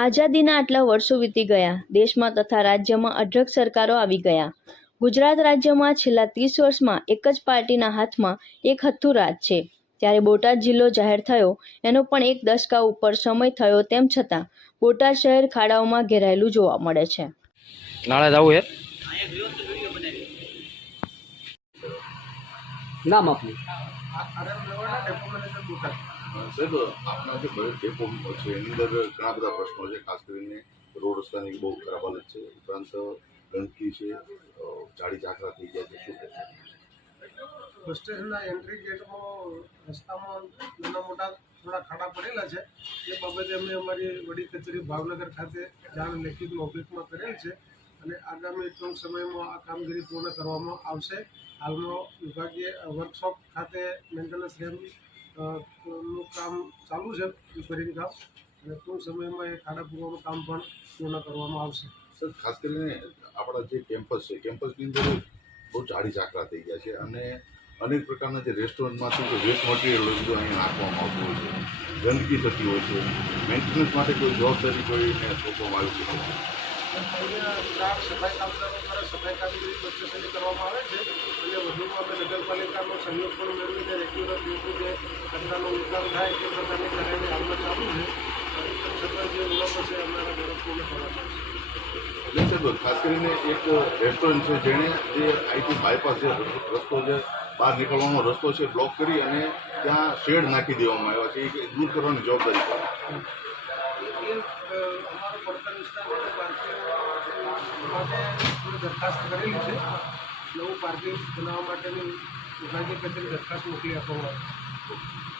આઝાદીના આટલા વર્ષો વીતી ગયા, દેશમાં તથા રાજ્યમાં અઢળક સરકારો આવી ગયા. ગુજરાત રાજ્યમાં છેલ્લા 30 વર્ષમાં એક જ પાર્ટીના હાથમાં એક હથ્થું રાજ છે. ત્યારે બોટાદ જિલ્લો જાહેર થયો એનો પણ એક દશકા ઉપર સમય થયો, તેમ છતાં બોટાદ શહેર ખાડાઓમાં ઘેરાયેલું જોવા મળે છે. નાળે જવું હે નામ આપનું સાહેબ, આપણા જે ડેપો છે એની અંદર ઘણા બધા પ્રશ્નો છે. ખાસ કરીને રોડ રસ્તાની બહુ ખરાબ હાલત છે, ઉપરાંત ગંદકી છે, જાડી ઝાકરા થઈ ગયા છે. શું કહેશો? બસ સ્ટેશનના એન્ટ્રી ગેટમાં રસ્તામાં નાના મોટા થોડા ખાડા પડેલા છે. એ બાબતે અમે અમારી વડી કચેરી ભાવનગર ખાતે જાણ લેખિત મૌખિકમાં કરેલ છે અને આગામી ટૂંક સમયમાં આ કામગીરી પૂર્ણ કરવામાં આવશે. હાલમાં વિભાગીય વર્કશોપ ખાતે મેન્ટેનન્સ રેમ્પ નું કામ ચાલુ છે, રિપેરિંગ કામ, અને ટૂંક સમયમાં એ ખાડા પૂરવાનું કામ પણ પૂર્ણ કરવામાં આવશે. સર, ખાસ કરીને આપણા જે કેમ્પસ છે, કેમ્પસની અંદર બહુ જાડી ઝાકરા થઈ ગયા છે અને અનેક પ્રકારના જે રેસ્ટોરન્ટમાંથી જે વેસ્ટ મટીરિયલ બધું અહીંયા નાખવામાં આવતું હોય છે, ગંદકી થતી હોય છે. મેન્ટેનન્સ માટે કોઈ જવાબદારી કોઈને સોંપવામાં આવી છે? અહીંયા 4 સફાઈ કામદારો દ્વારા સફાઈ કામગીરી બસ સ્ટેશનની કરવામાં આવે છે અને વધુમાં અમે નગરપાલિકાનો સહયોગ પણ મેળવીને રેગ્યુલર જેટલું જે કચરાનો નિકાલ થાય એ પ્રકારની કાર્યવાહી હાલમાં ચાલુ છે. છતાં જે વિલંબ છે અમારા દ્વારા પૂર્ણ કરવામાં આવશે. એટલે સાહેબ, ખાસ કરીને એક રેસ્ટોરન્ટ છે જેણે જે આઈટી બાયપાસ જે રસ્તો છે, બહાર નીકળવાનો રસ્તો છે, બ્લોક કરી અને ત્યાં શેડ નાખી દેવામાં આવ્યા છે. એ દૂર કરવાની જવાબદારી છે. અમારો પડતર વિસ્તારમાં પાર્કિંગ માટે થોડી દરખાસ્ત કરેલી છે. નવું પાર્કિંગ બનાવવા માટેની વિભાગીય કચેરી દરખાસ્ત મોકલી આપવામાં આવી છે.